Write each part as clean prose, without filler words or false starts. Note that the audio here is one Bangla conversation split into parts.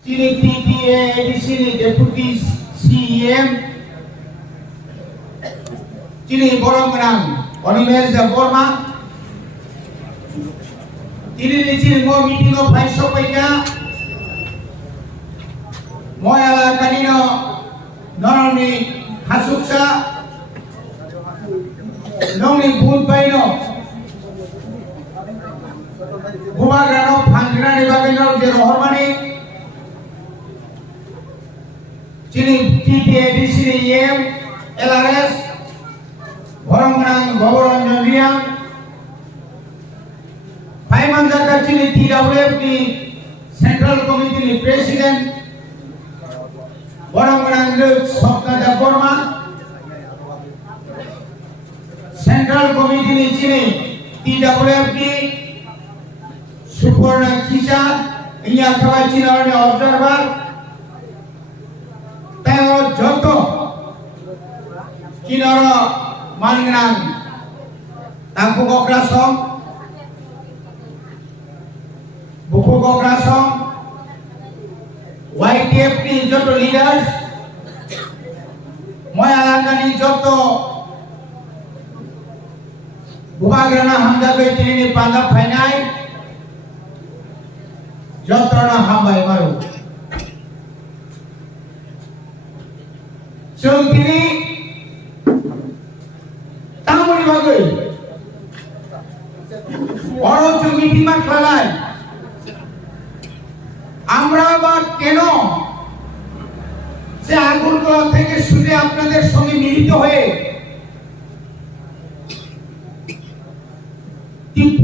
Chini PTA di sini Deputi CEM Chini Boronggrang Onimer Borma Chini di sini mau meeting of Vice Sopaika mau ala kanino Noroni Hasuksa Nongi Bun Paino Bubagrano Pangrani Bagino Jero Hormani Chini PTA di sini EM LRS Boronggrang Goboranjan Riang Paiman Jaka Chini TWF di Central Committee ni President Boronggrang Luk Soknada Borma Central Committee ni Chini TWF di Suporna Kisa Inya Kawai China ni Observer Teo Joto Kinoro Mangrang Tangku Gokrasong Buku Gokrasong YTF ni Joto leaders Moyalakani Joto Bubagrana Hamza Betini ni Pandap Phainai Jotrana Hambai Maru Sung kini tamu di bagai orang sung meeting mat khalai amrabat keno se agun tola থেকে শুনে আপনাদের সঙ্গে মিলিত হয়ে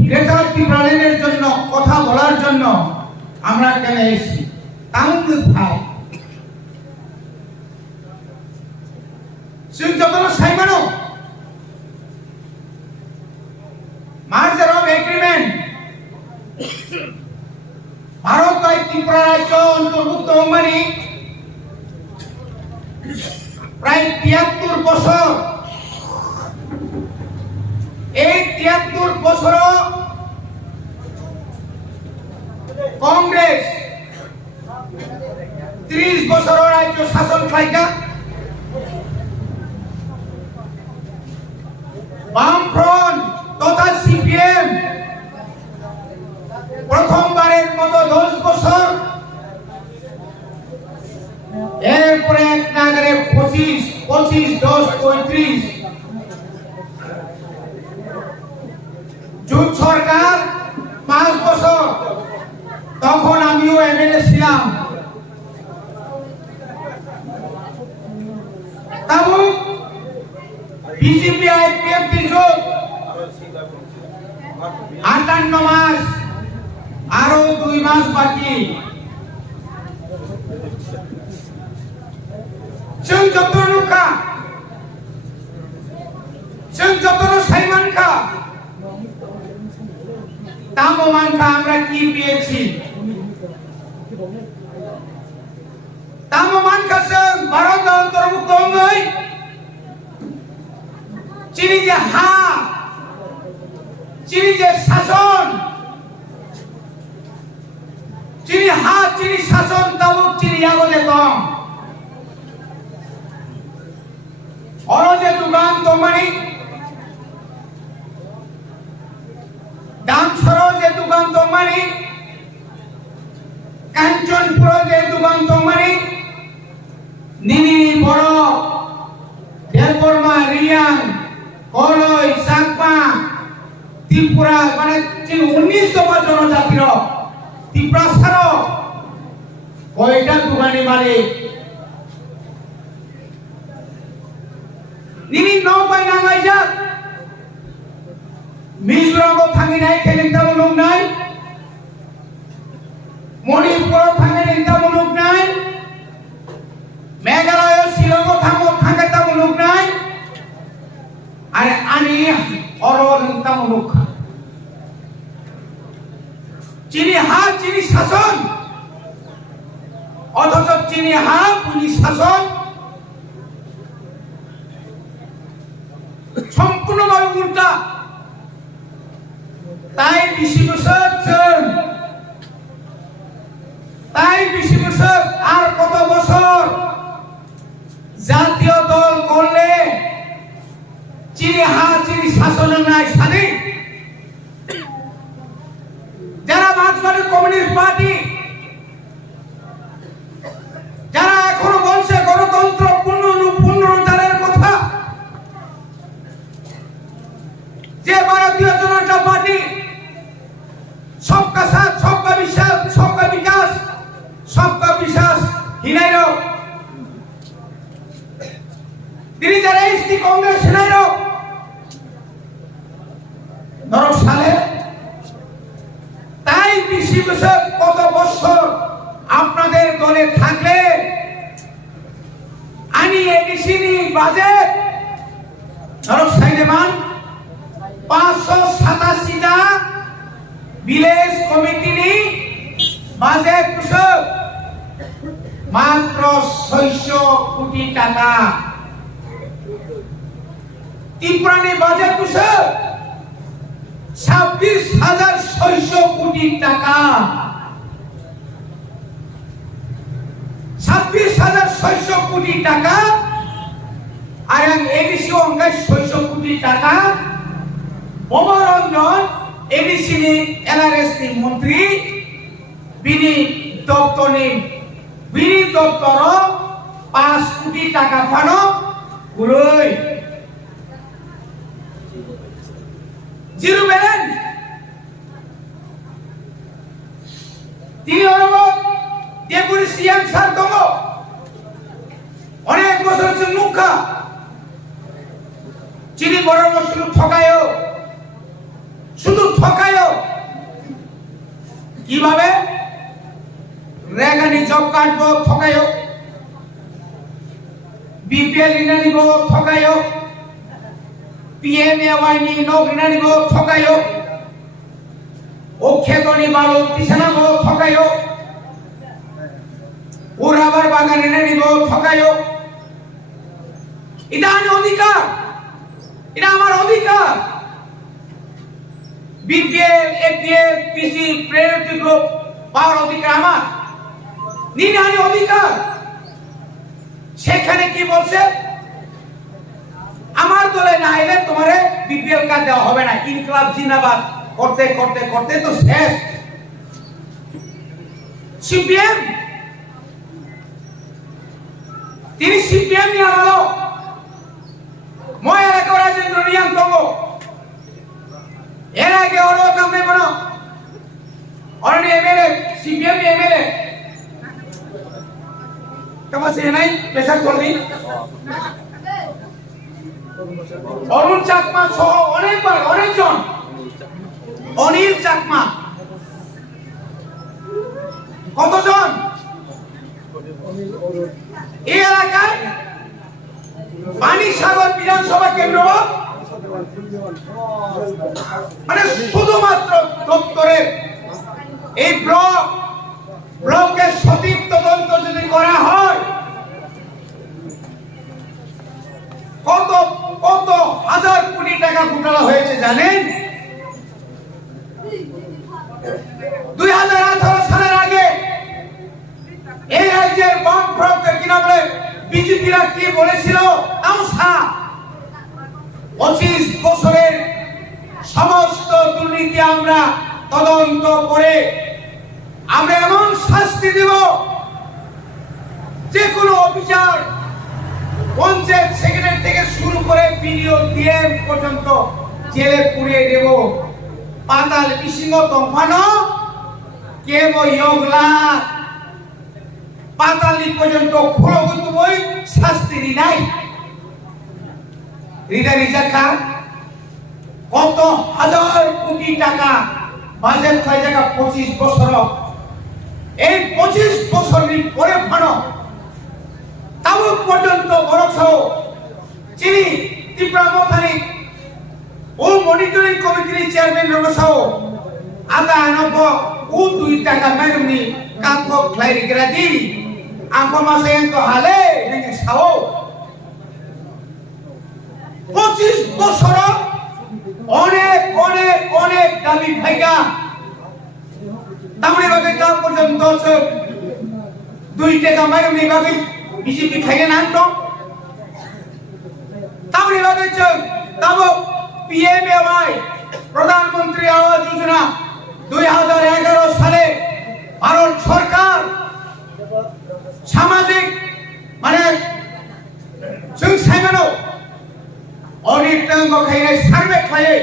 গ্রেটার ত্রিপুরাল্যান্ডের জন্য কথা বলার জন্য আমরা কেন এসেছি তামুক ভাই Sung Jotono Saimano Merger of Agreement Bharat by Tripura Rajya অন্তর্ভুক্ত হওয়ানি প্রায় ৭৩ বছর এই ৭৩ বছর কংগ্রেস ৩০ বছর রাজ্য শাসন খাইকা বামফ্রন্ট তথা সিপিএম প্রথমবারের মতো 10 বছর এরপরে এক নাগারে 25 10 35 জোট সরকার 5 বছর তখন আমিও এমএলএ ছিলাম তাও বিজেপি আইপিএফ কি জোট 58 মাস আরো 2 মাস বাকি जों जतन खा जों जतन साइमान खा তামমান খা আমরা কি পেয়েছি তামমান খা जों ভারত অন্তর্ভুক্ত হই চিনি যে হা চিনি যে শাসন চিনি হা চিনি শাসন তাবুক চিনি আগলে কম অরজে দুগান তোমারি ডামসর যে দুগান তোমারি কাঞ্চনপুর যে দুগান তোমারি নিনি বড় দেববর্মা রিয়াং কলই সাকমা ত্রিপুরা মানে 19তম জনজাতির ত্রিপুরা সার কয়টা দুগানি মালিক নিনি নবাই নামাই যাক মিজোরাম থাঙ্গি নাই খেলিংতা মুলুক নাই মণিপুর থাঙ্গি নিংতা মুলুক নাই মেঘালয় শিলং থাঙ্গাতা মুলুক নাই আর আনি অর নিংতা মুলুক চিনি হা চিনি শাসন অথচ চিনি হা পুলিশ শাসন সম্পূর্ণভাবে উল্টা তাই 20 বছর নাই স্বাধীন। যারা মার্ক্সবাদী কমিউনিস্ট পার্টি, যারা এখনো বলছে গণতন্ত্র পুনরুদ্ধারের কথা, যে ভারতীয় জনতা পার্টি সবকা সাথ সবকা বিশ্বাস সবকা বিকাশ সবকা বিশ্বাস হিনাইল, তিনি যারা এসটি কংগ্রেস হিনাইল ধরো সালে, তাই কৃষি বিষয়ক কত বছর আপনাদের দলে থাকলে আনি এডিসিনি বাজেট ধরো সাইলেমান 587টা ভিলেজ কমিটি নি বাজেট বিষয়ক মাত্র 600 কোটি টাকা। ত্রিপুরানি বাজেট বিষয়ক 26,600 কোটি টাকা। 26,600 কোটি টাকা আর এডিসি অঙ্কে 600 কোটি টাকা। অমরঞ্জন এডিসি নি এলআরএস নি মন্ত্রী বিনি দপ্তর 5 কোটি টাকা ফানো গুরুই জিরো ব্যালেন্স। তিনি ডেপুটি সিএম স্যার দম অনেক বছর মুখা চিনি বড় শুধু ঠকায় কিভাবে রেগানি জব কাটব ঠকায়, বিপিএল ঋণ নিব ঠকায়, পিএমএওয়াই নি নৌকরি নিব ঠকায়, ও খেতনি বালু তিসানাব ঠকায়, ও রাবার বাগান এনে নিব ঠকায়। এটা আমার অধিকার, এটা আমার অধিকার। বিপিএল এপিএল পিসি প্রায়োরিটি গ্রুপ পাওয়ার অধিকার আমার, নির্ধারিত অধিকার। সেখানে কি বলছে, আমার দলে না এলে তোমারে বিপিএল কার্ড দেওয়া হবে না। ইনকলাব জিন্দাবাদ করতে করতে করতে তো শেষ। সিপিএম তিনি সিপিএম নিয়ে আলো মই এলাকা রাজেন্দ্র রিয়াং তঙ্গ এর আগে ওর কামে বনো অরনি এমএলএ সিপিএম এমএলএ তোমার সে নাই পেশার কর্মী অরুণ চাকমা সহ অনেকজন, অনিল চাকমা কতজন এই এলাকায় পানিসাগর বিধানসভা কেন্দ্র মানে শুধুমাত্র দপ্তরের এই ব্লকের সঠিক তদন্ত যদি করা হয় কত কত হাজার কোটি টাকা ঘোটালা হয়েছে জানেন? 2018 সালের আগে এই রাজ্যের বামফ্রন্টের কিনা বলে বিজেপিরা কি বলেছিল, 25 বছরের সমস্ত দুর্নীতি আমরা তদন্ত করে আমরা এমন শাস্তি দেব যে কোনো অফিসার পঞ্চায়েত সেক্রেটারি থেকে শুরু করে বিডিও ডিএম পর্যন্ত জেলে পুড়িয়ে দেব। পাতাল বিসিং তংফানো কেব ইয়গলা পাতালি পর্যন্ত খোলগুতুবই শাস্তি নাই। রিজাখা কত হাজার কোটি টাকা বাজেট হয় জায়গা 25 বছর। এই 25 বছরের পরে ফানো তাও পর্যন্ত বরফ চিনি ত্রিপুরা মথানি ও মনিটরিং কমিটির চেয়ারম্যান রমসাও আদা আনব ও 2 টাকা মেরুনি কাকক ক্লাইরি গ্রাদি আমপা মাসে তো হালে নেগে সাও 25 বছর অনেক অনেক অনেক দাবি ভাইগা তামনি বাগে তা পর্যন্ত 2 টাকা মেরুনি বাগে বিজেপি খাইয়ে না তো তামনি বাগে তাবো পিএমএওয়াই প্রধানমন্ত্রী আবাস যোজনা 2011 সালে ভারত সরকার সামাজিক মানে जों অডিট খাইনে সার্ভে খাইয়ে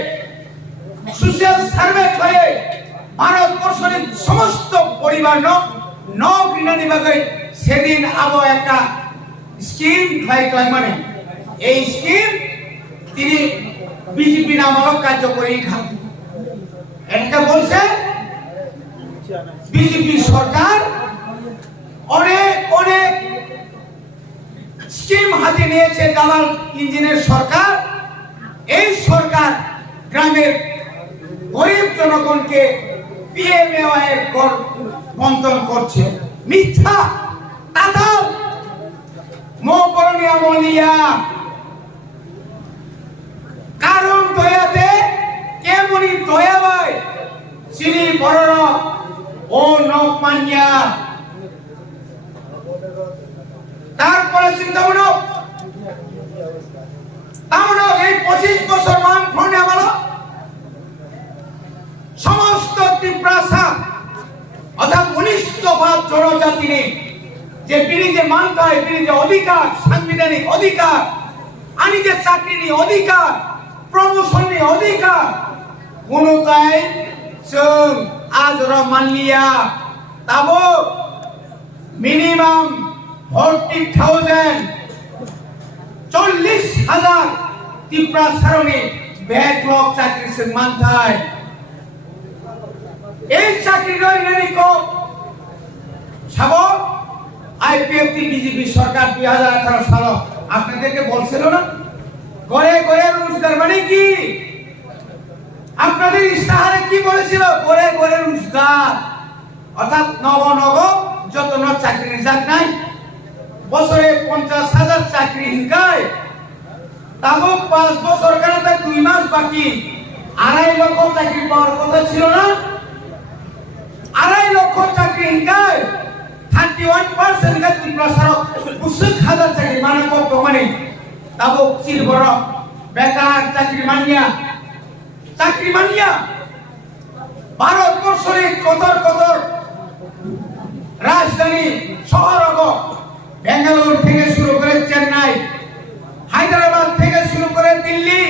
সোশ্যাল সার্ভে খাইয়ে ভারতবর্ষের সমস্ত পরিবার নগরিনানি বাগৈ সেদিন আবো একটা স্কিম খাই মানে এই স্কিম তিনি বিজেপি নামক কার্যকরী খান এটা বলছে বিজেপি সরকার অনেক অনেক স্কিম হাতে নিয়েছে দালাল ইঞ্জিনের সরকার এই সরকার গ্রামের গরিব জনগণকে পিএমএওয়াই এর কর বন্টন করছে মিথ্যা দালাল মোপরনিয়া মলিয়া কারণ দয়াতে কেমনি দয়াবাই চিনি বড় ও নকমানিয়া তারপরে চিন্তা করো আমরা এই 25 বছর মান ফোনে আমলো সমস্ত ত্রিপ্রাসা অর্থাৎ 19 দফা জনজাতি নেই যে বিনি যে মানতে হয় বিনি যে অধিকার সাংবিধানিক অধিকার আনি যে চাকরির অধিকার প্রমোশনের অধিকার কোনটাই जों আজর মানলিয়া তাবো মিনিমাম 40,000 40,000 ত্রিপুরা সারণী ব্যাকলগ চাকরি সে মানতায় এই চাকরি রইনি কো ছাবো আইপিএফটি বিজেপি সরকার 2018 সাল আপনাদেরকে বলছিল না ঘরে ঘরে রোজগার মানে কি আপনাদের ইস্তাহারে কি বলেছিল ঘরে ঘরে রোজগার অর্থাৎ নব নব যত চাকরি যাক নাই বছরে 50,000 চাকরি হিনকায় তাও 5 বছর কারণে 2 মাস বাকি 2.5 লক্ষ চাকরি পাওয়ার কথা ছিল না 2.5 লক্ষ চাকরি হিনকায় 31% কা ত্রিপ্রাসার 20,000 চাকরি মানে কত মানে তাও চির বড় বেকার চাকরি মানিয়া ভারতবর্ষের কতর কতর রাজধানী শহর বেঙ্গালুরু থেকে শুরু করে চেন্নাই হায়দ্রাবাদ থেকে শুরু করে দিল্লি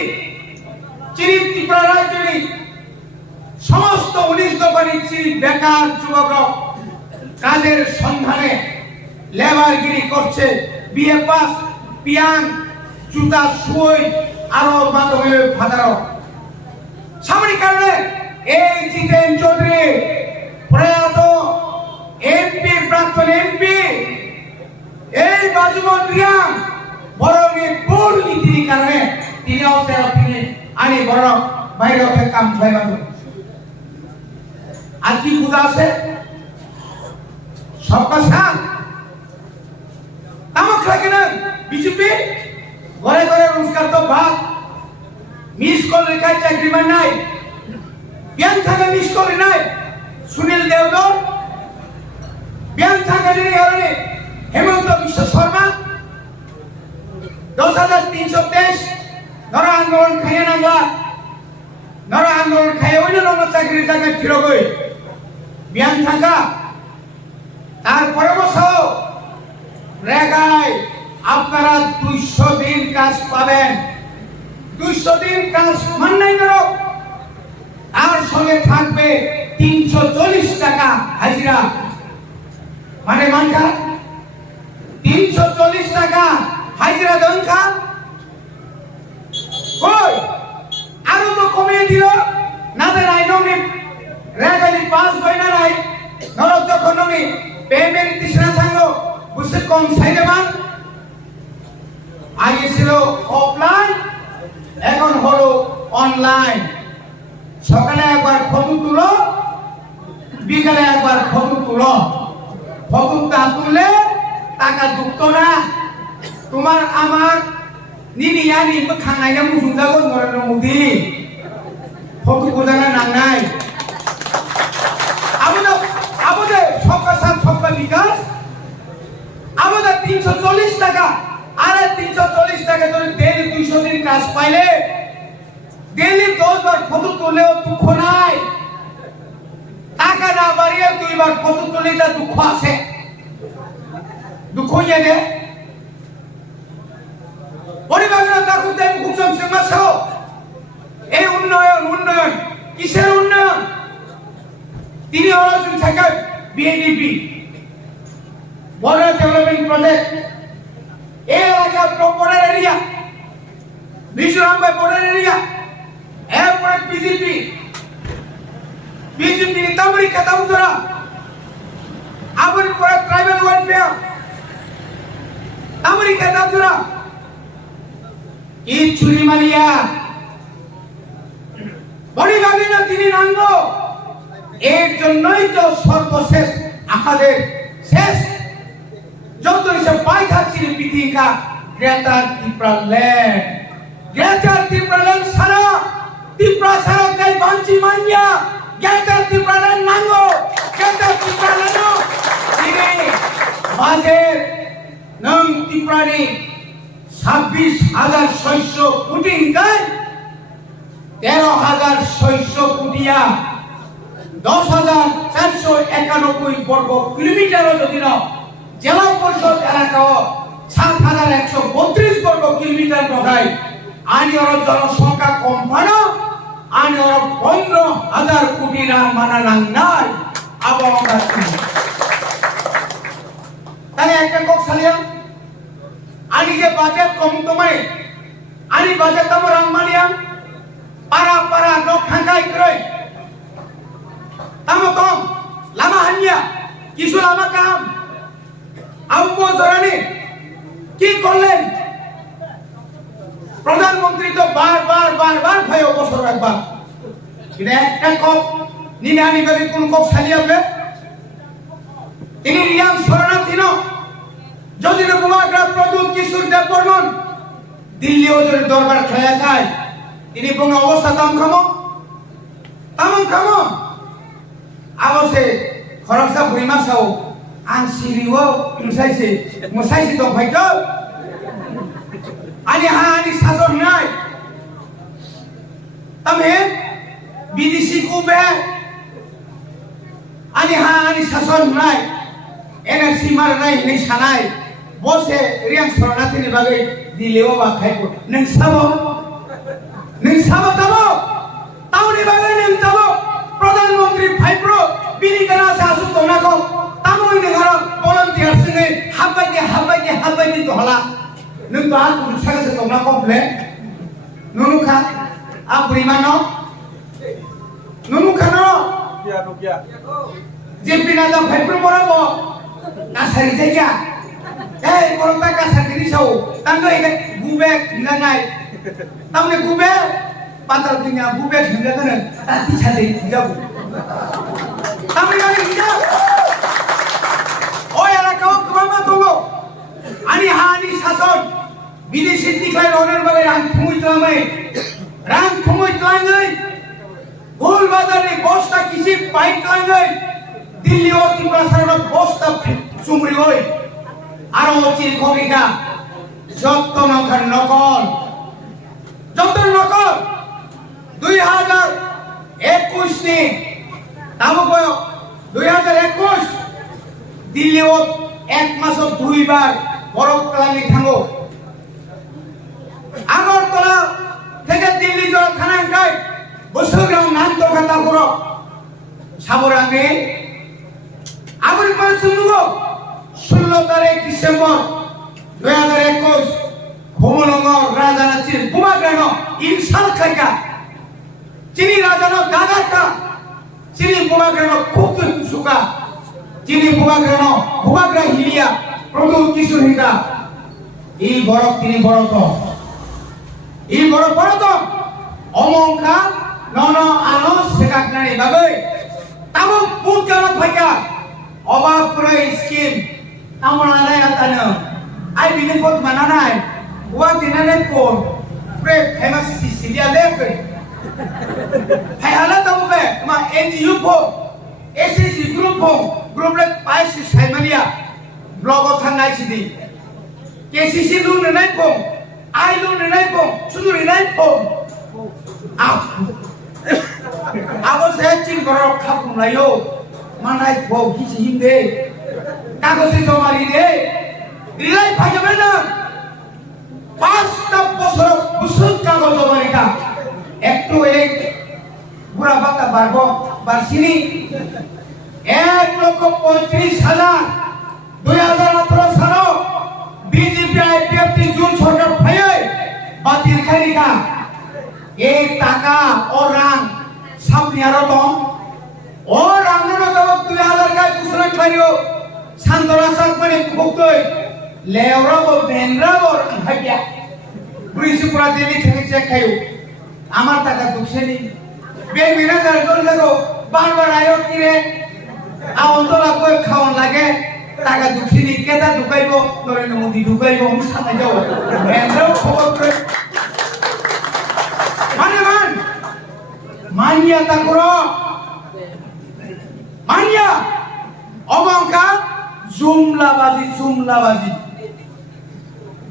চিরি ত্রিপুরা রাজধানী সমস্ত 19 দফারি চিরি বেকার যুবক কাজের সন্ধানে লেবারগিরি করছে বিএ পাস পিয়াং জুতা সুই আরো মাধ্যমে ফাদার সামরিক কারণে এই জিতেন চৌধুরী প্রয়াত এমপি প্রাক্তন এমপি এই বাজুমন রিয়াং বড়নি ভুল নীতির কারণে তিনি আনি বড় বাইরে কাম খাইবান আর কি পূজা আছে সবকা সাথ তামক লাগে না বিজেপি ঘরে ঘরে রোজগার তো ভাত মিস কল রেখায় চাকরি মান নাই বিয়ান থাকা মিস করে নাই সুনীল দেওধর বিয়ান থাকা কারণে হেমন্ত বিশ্ব শর্মা 10,323 নর আন্দোলন খাইয়ে নাঙ্গা নর আন্দোলন খাইয়ে ওই নর চাকরি জায়গায় ফিরে গই বিয়ান থাকা তারপরে বছর রেগায় আপনারা 200 দিন কাজ পাবেন 200 দিন কাজ মান্নাই করো আর সঙ্গে থাকবে 340 টাকা হাজিরা মানে মানকা 340 টাকা হাজিরা দংখা কই আরো তো কমিয়ে দিল না দেন আইনমি রেগালি পাস বইনা নাই নরক যখন নমি পেমেন্ট দিছনা থাঙ্গো বুঝে কম সাইডে মান আগে ছিল অফলাইন এখন হলো অনলাইন সকালে একবার ফটো তুলো বিকালে একবার ফটো তুলো ফটো না তুললে টাকা ঢুকতো না তোমার আমার নিনিয়ানি খানাইয়া মুসুন্দাগো নরেন্দ্র মোদী ফটো বোঝানো নাঙ্গাই আমাদের সবকা সাথ সবকা বিকাশ আমাদের 340 টাকা আরে 340 টাকা ধরে ডেলি 200 দিন কাজ পাইলে ডেইলি 10 বার ফটো তুললেও দুঃখ নাই, টাকা না বাড়িয়ে 2 বার ফটো তুলে যা দুঃখ আছে, দুঃখ জানে পরিবারের তাকুতে কুচন সমাজও এই উন্নয়ন কিসের উন্নয়ন? তিনি আলোচনা থাকেন বিএডিপি বর্ডার ডেভেলপমেন্ট প্রজেক্ট, এই এলাকা border area, Mizoram border area, এরপরে বিজেপি তামরি কাতামুরা, আবার পরে ট্রাইবাল ওয়েলফেয়ার তামরি কাতামুরা এই চুরি মারিয়া বড়ি ভাবি না তিনি নাঙ্গ, এর জন্যই তো সর্বশেষ আমাদের শেষ যত সব পাই থাকছে পৃথিবীকা গ্রেটার ত্রিপুরাল্যান্ড সারা ত্রিপুরা সারা কাই বাঞ্চি মানিয়া গ্রেটার ত্রিপুরাল্যান্ড নাঙ্গ গ্রেটার ত্রিপুরাল্যান্ড তিনি মাঝে নং ত্রিপুরানি 26,600 কোটি ইনকাই 13,600 কোটিয়া 10,491 বর্গ কিলোমিটার যদি না জেলা পরিষদ এলাকাও 7,132 বর্গ কিলোমিটার বটাই আনির জনসংখ্যা কম মানো আনির 15,000 কোটি রাং মানা নাই আবহাওয়া তাহলে একটা কক সালিয়া আনি যে বাজেট কম তোমায় আনি বাজেট তোমার রাং মানিয়া পারা নক খাঙ্গাই করে তামো কম লামা হানিয়া কিছু লামা কাম আম্বো জরানি কি করলেন? প্রধানমন্ত্রী তো বারবার ভাই অবসর একবার কিন্তু একটা কপ নিনে আনিবারে কোন কপ সালিয়াবে তিনি রিয়াং শরণার্থী যদি কুমারগ্রাম প্রদূত কিশোর দেব বর্মন দিল্লিও যদি দরবার খেলা খায় তিনি কোনো অবস্থা তাম খামো আবসে খরচা বুড়িমাসাও আন সিরিও মুসাইছে তো ভাইতো আনি সাজন নাই তবে বিদেশি কুবে আনি শাসন নাই এনআরসি মার নাই নেই সানাই বসে রিয়াং শরণার্থীর বাগে দিলেও বা খাইব নং সাবো তাওনি বাগে নং তাবো প্রধানমন্ত্রী ভাইপ্রো বিনিকানা আসু তোমরা তামই নেগার ভলান্টিয়ার সঙ্গে হাবাইতে তো হলা নং তো আর কোন সাগসে তোমরা কমপ্লে নুনুখা আ বুড়িমানো নুনুখানো যে পিনাদা ভাইপ্রো বরাবো কাছারি জায়গা এই বড়টা কাছারি দিছাও তাঙ্গ একে গুবে নাই তামনে গুবে পাতাল কিনা গুবে ঝিঙ্গা দেন তা তিছা দেই যাব তামনে গাড়ি হিজা ওই এলাকাও কমা তঙ্গ আনি শাসন বিদেশি দিখাই রনের বাগে রাং থুমুই তলাই ভুল বাজারে বস্তা কিসি পাইট তলাই দিল্লি ও ত্রিপুরা সারা বস্তা চুমড়ি হই আর চির কবিকা যত নকল 2021 নে তাম 2021 দিল্লি ও এক মাস 2 বার বরফ কালামি থাঙ্গো আগরতলা থেকে দিল্লি জল খানাঙ্কাই বসুগ্রাম নান্ত খাতা করো সাবরাঙ্গে আবার পর শুনবো 16 তারিখ ডিসেম্বর 2021 ভুবনগর রাজানাচির বুমাগ্রাম ইনসাল খাইকা চিনি রাজানো গাগাকা চিনি বুমাগ্রাম খুব সুকা চিনি বুমাগ্রা হিলিয়া প্রদূত কিশোর হিকা এই বড় তিনি বড় তো অমংকা নন আনো সেকাকনানি বাগৈ তামো পুজানো ফাইকা অবাক করে স্কিম তামনানাই আতানো আই বিনে পত মানানাই ওয়া দিনানে কোন প্রে ফেমাস সিসিলিয়া লেকে হাইহালা তামবে মা এনইউ ফো এসএসি গ্রুপ লে পাইছি সাইমালিয়া ব্লগ থানাই সিদি কেসিসি লু নেনাই ফো আই লু নেনাই ফো শুধু নেনাই ফো Ako saya cing berok kapung layo, mana bau kisi hinde, kago si jomari de, dilai pagi benar, pasta posorok busuk kago jomari ka, ektu ek, burak bata barbo bar sini, 1,35,000, 2018 সালে বিজেপি আইপিএফটি জুন সরকার ফাইয়ে বাতিল খারিকা এই টাকা orang সামনে আরো দম orang নো দাবক 2000 কা কুসনা খারিও সান্তরা সাকমানে কুকতই লেওরা বো বেনরা বো হাইয়া পুলিশি পুরা দিলি থেকে চেক খাইও আমার টাকা দুখছেনি বে মিনা দার দল লাগো বারবার আয়ো কিরে আওন্তলা কই খাওন লাগে টাকা দুখছিনি কেদা ঢুকাইব নরেন্দ্র মোদি ঢুকাইব আমি সামনে যাও বেনরাও খবর করে মানে মানিয়া তা করো মানিয়া অবংকা জুমলাবাজি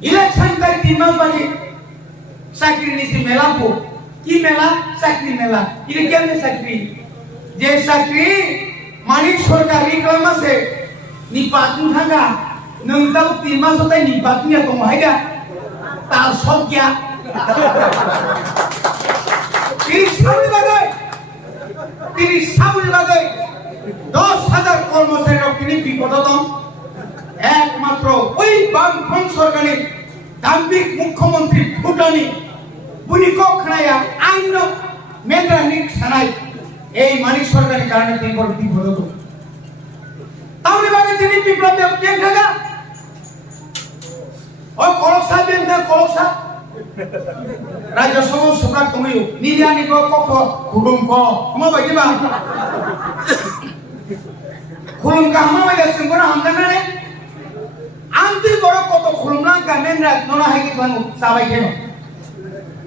ইলেকশন তাই 3 মাস বাকি চাকরি নিছি মেলাপো কি মেলা চাকরি মেলা এটা কেমনে চাকরি যে চাকরি মানিক সরকারি কর্ম আছে নিপাতুন থাকা নংতাও 3 মাস তাই নিপাতুনিয়া দङ হাইগা তা সব গিয়া তিনি সামনে বাগাই 10,000 কর্মচারীরা তিনি বিপদত একমাত্র ওই বামফ্রন্ট সরকারের দাম্ভিক মুখ্যমন্ত্রী ভুটানি বুনিকো খানায়া আইন মেন্দ্রানি খানাই এই মানিক সরকারের কারণে তিনি বড় বিপদত তাহলে বাগে তিনি বিপ্লব দেন থাকা ও কলসা দেন না কলসা রাজ্য সভা তুমি নিজানি কক্ষ খুলুম ক মা বাইদি বা খুলুম কা মা বাইদি সিংহ হামদানা রে আন্তি বড় কত খুলুম না গামেন রা ননা হাইকি বানু সাবাই কেন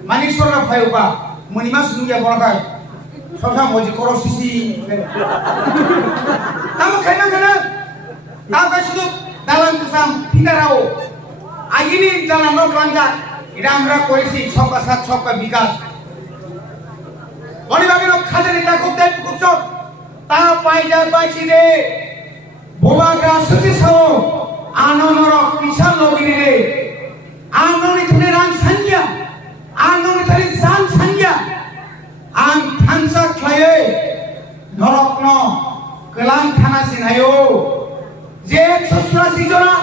মানিক সরকার ফাইবা মনিমা সুনিয়া বড় গায় সবসা মজি করো সিসি তাম খাইনা খানা তাম কাই শুধু দালান কুসাম ফিনারাও আইনি জানানো গ্রাঙ্গা এটা আমরা করেছি সবকা সাথ সবকা বিকাশ বড়িবাগের খাজানি তা করতে কুচক তা পাইজা পাইছি রে বোবাগা সুচি সাও আননর পিছাল লগিনি রে আননি থনে রাং সাঞ্জা আননি থনে জান সাঞ্জা আং থানসা খায়ে নরকন কলাম থানা সিনায়ো যে 184 জনা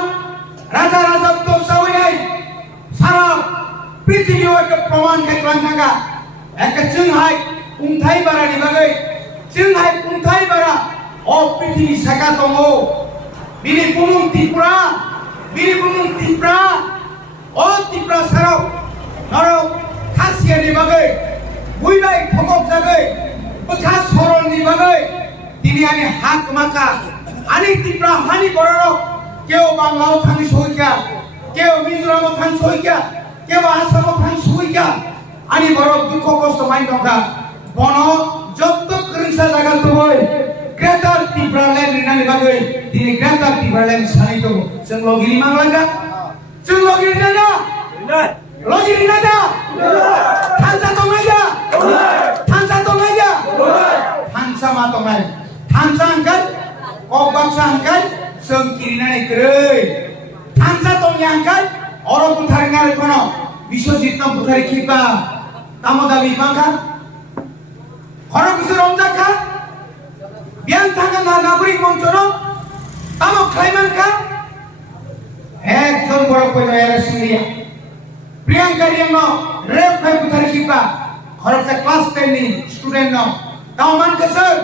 রাজা রাজত্ব সাউই সারা পৃথিবী একটা প্রমাণ খাইলাম থাকা একটা চিংহাই কুমথাই বাড়ানি বাগৈ চিংহাই কুমথাই বাড়া ও পৃথিবী শাখা দङ বিনি বুমুং ত্রিপুরা ও ত্রিপুরা সারাও নরক খাসিয়ানি বাগৈ বুইবাই ঠকক জাগৈ বখা সরণনি বাগৈ তিনি আনি হাক মাকা আনি ত্রিপুরা হানি বড়রক কেউ বাংলাও থাকি সইকা কেউ মিজোরামও থাকি সইকা কেউ আসামও থাকি সইকা আনি বড় দুঃখ কষ্ট মাই নকা বন যত কৃষা জায়গা দই গ্রেটার ত্রিপুরা ল্যান্ড রিনানি বাগৈ তিনি গ্রেটার ত্রিপুরা ল্যান্ড সানি দङ जों লগিনি মাংলাঙ্গা जों লগিনি না লগিনি না থানসা দङাইয়া থানসা দङाइया থানসা मा दङाइ থানসা angkat kok bangsa angkat जों किरिनानै ग्रै থানসা দङिया angkat orang puthari ngal kono Biswajit নাম পুথারি কিবা তামদাবি বাঙ্গা হর কিছু রমজাখা বিয়ান থাকা না নাগরিক মঞ্চন তাম খাইমানকা একজন বড় কইনা এর সিরিয়া প্রিয়াঙ্কা রিয়াং রেপ ভাই পুথারি কিবা খরচা ক্লাস 10 নি স্টুডেন্ট ন তাও মান কসর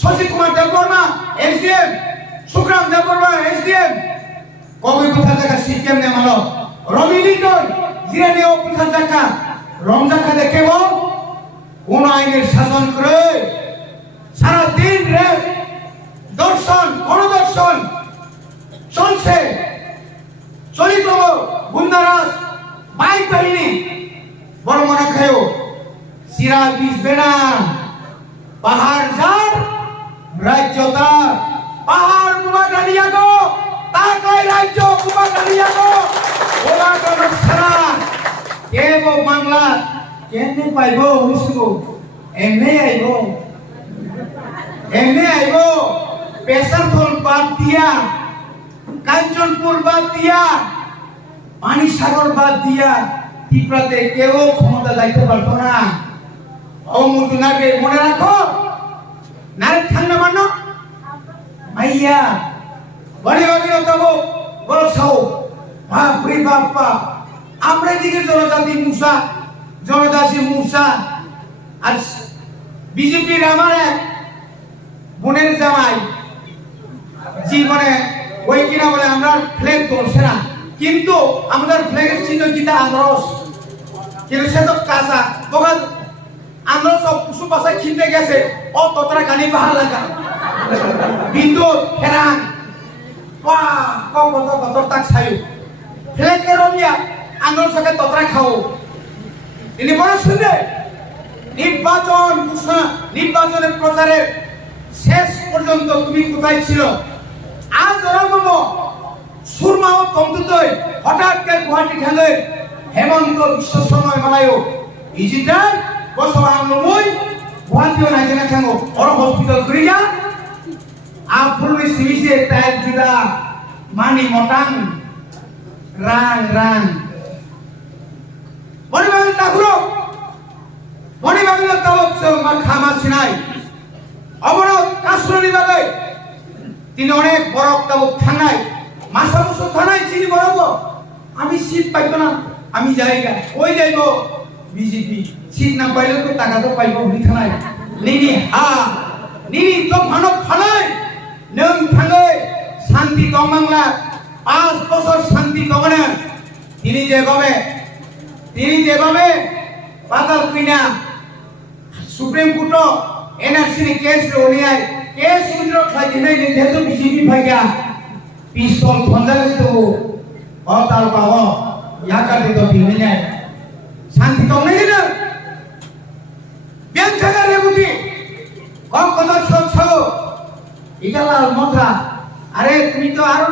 শশী কুমার দেববর্মা এসডিএম সুগ্রাম দেববর্মা এসডিএম কবি পুথা জায়গা সিপিএম নে মালো রমিলিটন জিরানিও পুথা জায়গা রমজাখা দেখেব কোন আইনের শাসন করে সারা দিন রেপ দর্শন গণদর্শন চলছে চলিত গুন্ডারাজ বাইক বাহিনী বড় মনে খায়ও সিরা বিজবে না পাহাড় যার রাজ্য তার পাহাড় কুমা গালিয়া গো তাকাই রাজ্য কুমা গালিয়া গো ওলা গণ সারা কেব বাংলা কেনে পাইব শুনিছো এনে আইব পেশারথল বাদ দিয়া কাঞ্চনপুর বাদ দিয়া পানিসাগর বাদ দিয়া ত্রিপুরাতে কেউ ক্ষমতা যাইতে পারতো না। অমুনাকে মনে রাখো নারে ঠান্ডা মানো মাইয়া বড়ি বাগির তব বলছাও বাপরে বাপ্পা আমরা দিকে জনজাতি মুসা জনজাতি মুসা আর বিজেপির আমার এক বোনের জামাই জীবনে ওই কিনা বলে আমরা ফ্ল্যাগ ধরছে না কিন্তু আমাদের ফ্ল্যাগের চিহ্ন কিনা আনারস কিন্তু সে তো কাঁচা বোকা আনারস সব কুসু পাশা খিনতে গেছে ও ততটা গানি বাহার লাগা বিন্দু ফেরান কত তাক ছায়ু ফ্ল্যাগের রমিয়া আনারসকে ততটা খাও ইনি বড় শুনবে নির্বাচনের প্রচারের শেষ পর্যন্ত তুমি কোথায় ছিল আজ রকম সুরমা ও তন্তুতই হঠাৎ করে গুয়াহাটি ঠেলে হেমন্ত বিশ্ব সময় মালায়ও ইজিটার বছর আনলমই গুয়াহাটিও নাইজে না থাঙ্গো বড় হসপিটাল করে যা আফুলনি সিমিসে টাইপ জুদা মানি মটাং রাং মনিবাগের তাগুরো মনিবাগের তাবক খামা সিনাই অবরোধ কাশ্মীরি বাগে তিনি অনেক বড় তাবক থানায় মাসামুসো থানায় চিনি বড় আমি সিট পাইতো না আমি যাইগা ওই যাইব বিজেপি সিট না পাইলে তো টাকা তো পাইব উনি থানায় নিনি তো মানব ফালাই নং থাঙ্গে শান্তি দম বাংলা 5 বছর শান্তি দমনে তিনি যেভাবে পাতাল কিনা সুপ্রিম কোর্ট এনআরসি কেস ওনিয়ায় কেস উইথড্র খাই দিনে যেহেতু বিজেপি ভাইয়া পিস্তল ধন্দালে তো অতাল পাও ইয়াকাতে তো দিনে যায় শান্তি তো নেই না ব্যাংক থেকে রেগুতি কত সচ্ছ এটা লাল মথা আরে তুমি তো আরো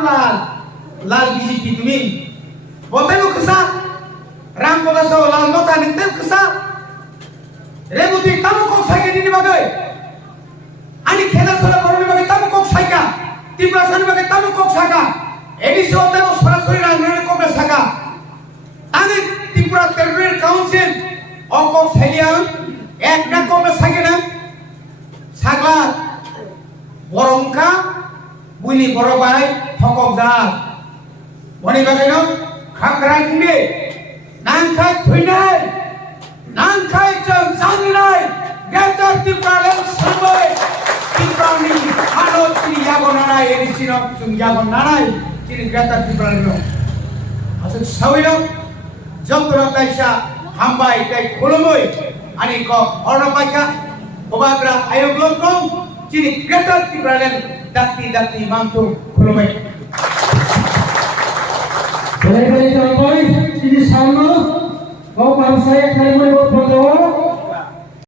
লাল বিজেপি তুমি বলতে কুসা রাম বলাসো লাল মথা নিতে কুসা রেগুতি তামো কক সাইকে নিনি বাগে ani খেলা সরা করনি বাগে তামো কক সাইকা ত্রিপুরা সানি বাগে তামো কক সাকা এডিসি হতে সরাসরি রাজনীতি কবে সাকা আমি ত্রিপুরা টেরিটরিয়াল কাউন্সিল ও কক সাইয়া এক না কবে সাকে না সাগলা বরংকা বুইনি বড় ভাই ঠকক যা বনি বাগে ন খাকরাই কুন্ডে নাংখাই থুইনাই নাংখাই জং জানিনাই গ্রেটার ত্রিপুরা সাময় ত্রিপুরানি ভারত ইয়াগনারা এডিসিন chung yagonarai chini Greater Tripura ন আসলে সবাই যন্ত্রণা তাইসা হামবাই তাই খোলমই আনি ক অর্ণপাইকা ওবাগ্রা আয়োগলকম chini Greater Tripura dakti mantu khulomai Dari jamboi sini sama mau bangsa yang kali mau berdoa